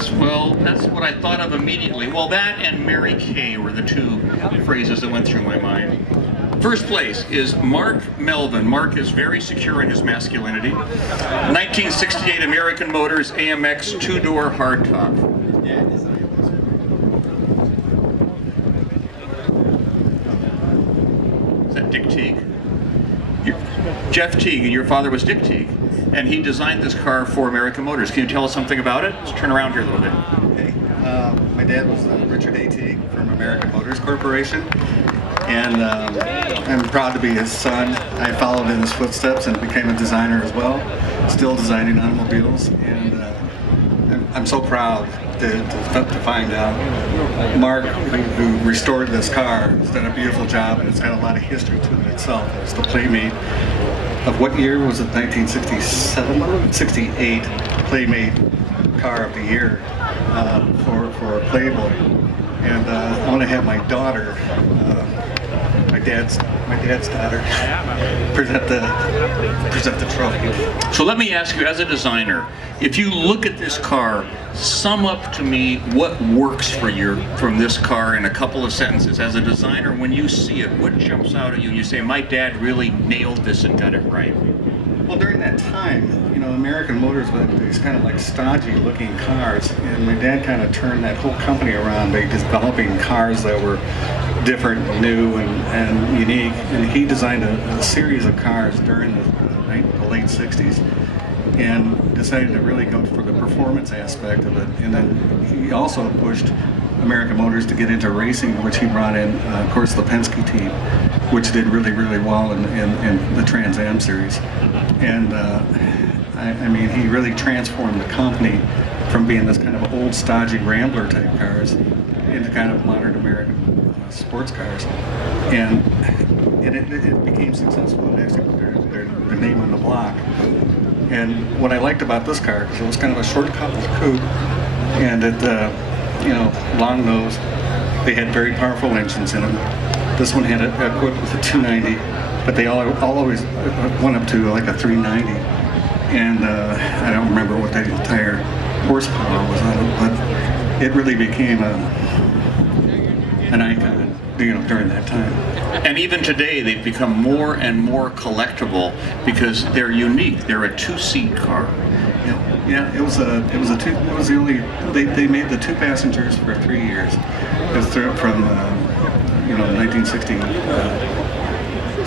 Yes, well, that's what I thought of immediately. Well, that and Mary Kay were the two phrases that went through my mind. First place is Mark Melvin. Mark is very secure in his masculinity. 1968 American Motors AMX two-door hardtop. Is that Dick Teague? Jeff Teague, and your father was Dick Teague, and he designed this car for American Motors. Can you tell us something about it? Let's turn around here a little bit. Okay. My dad was Richard Teague from American Motors Corporation, and I'm proud to be his son. I followed in his footsteps and became a designer as well, still designing automobiles, and I'm so proud to find out Mark, who restored this car, has done a beautiful job, and it's got a lot of history to it itself. It's the Playmate of what year was it? 1967, 68 Playmate Car of the Year for Playboy, and I want to have my daughter, my dad's daughter, present the trophy. So let me ask you, as a designer, if you look at this car, sum up to me what works for you from this car in a couple of sentences. As a designer, when you see it, what jumps out at you and you say, my dad really nailed this and got it right? Well, during that time, American Motors had these kind of like stodgy looking cars, and my dad kind of turned that whole company around by developing cars that were different, new, and unique. And he designed a series of cars during the late 60s and decided to really go for the performance aspect of it. And then he also pushed American Motors to get into racing, which he brought in, of course, the Penske team, which did really, really well in the Trans Am series. And I mean, he really transformed the company from being this kind of old, stodgy Rambler type cars into kind of modern American sports cars. And it became successful. It actually put their name on the block. And what I liked about this car is it was kind of a short coupled coupe, and it, long nose. They had very powerful engines in them. This one had equipped with a 290, but they all always went up to like a 390. And I don't remember what the entire horsepower was on it, but it really became an icon, during that time. And even today, they've become more and more collectible because they're unique. They're a two-seat car. Yeah, it was the only, they made the two passengers for 3 years. It was from 1960.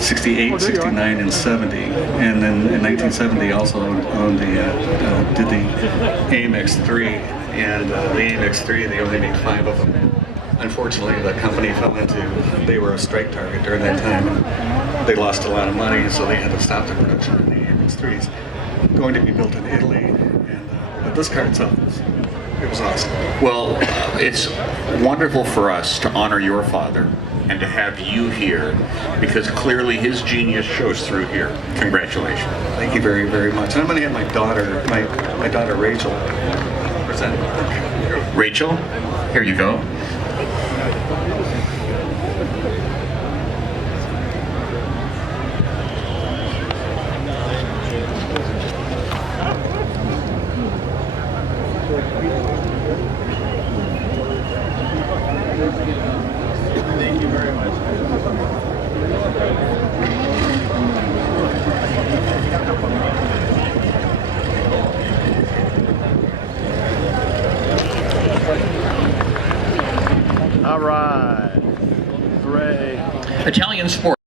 68, 69, and 70, and then in 1970 also owned did the AMX 3, and the AMX 3 they only made 5 of them. Unfortunately, the company they were a strike target during that time, and they lost a lot of money, so they had to stop the production of the AMX 3s. Going to be built in Italy, but this car itself it was awesome. Well, it's wonderful for us to honor your father and to have you here, because clearly his genius shows through here. Congratulations. Thank you very, very much. And I'm going to have my daughter Rachel present. Rachel, here you go. Thank you very much. All right. Hooray. Italian sport.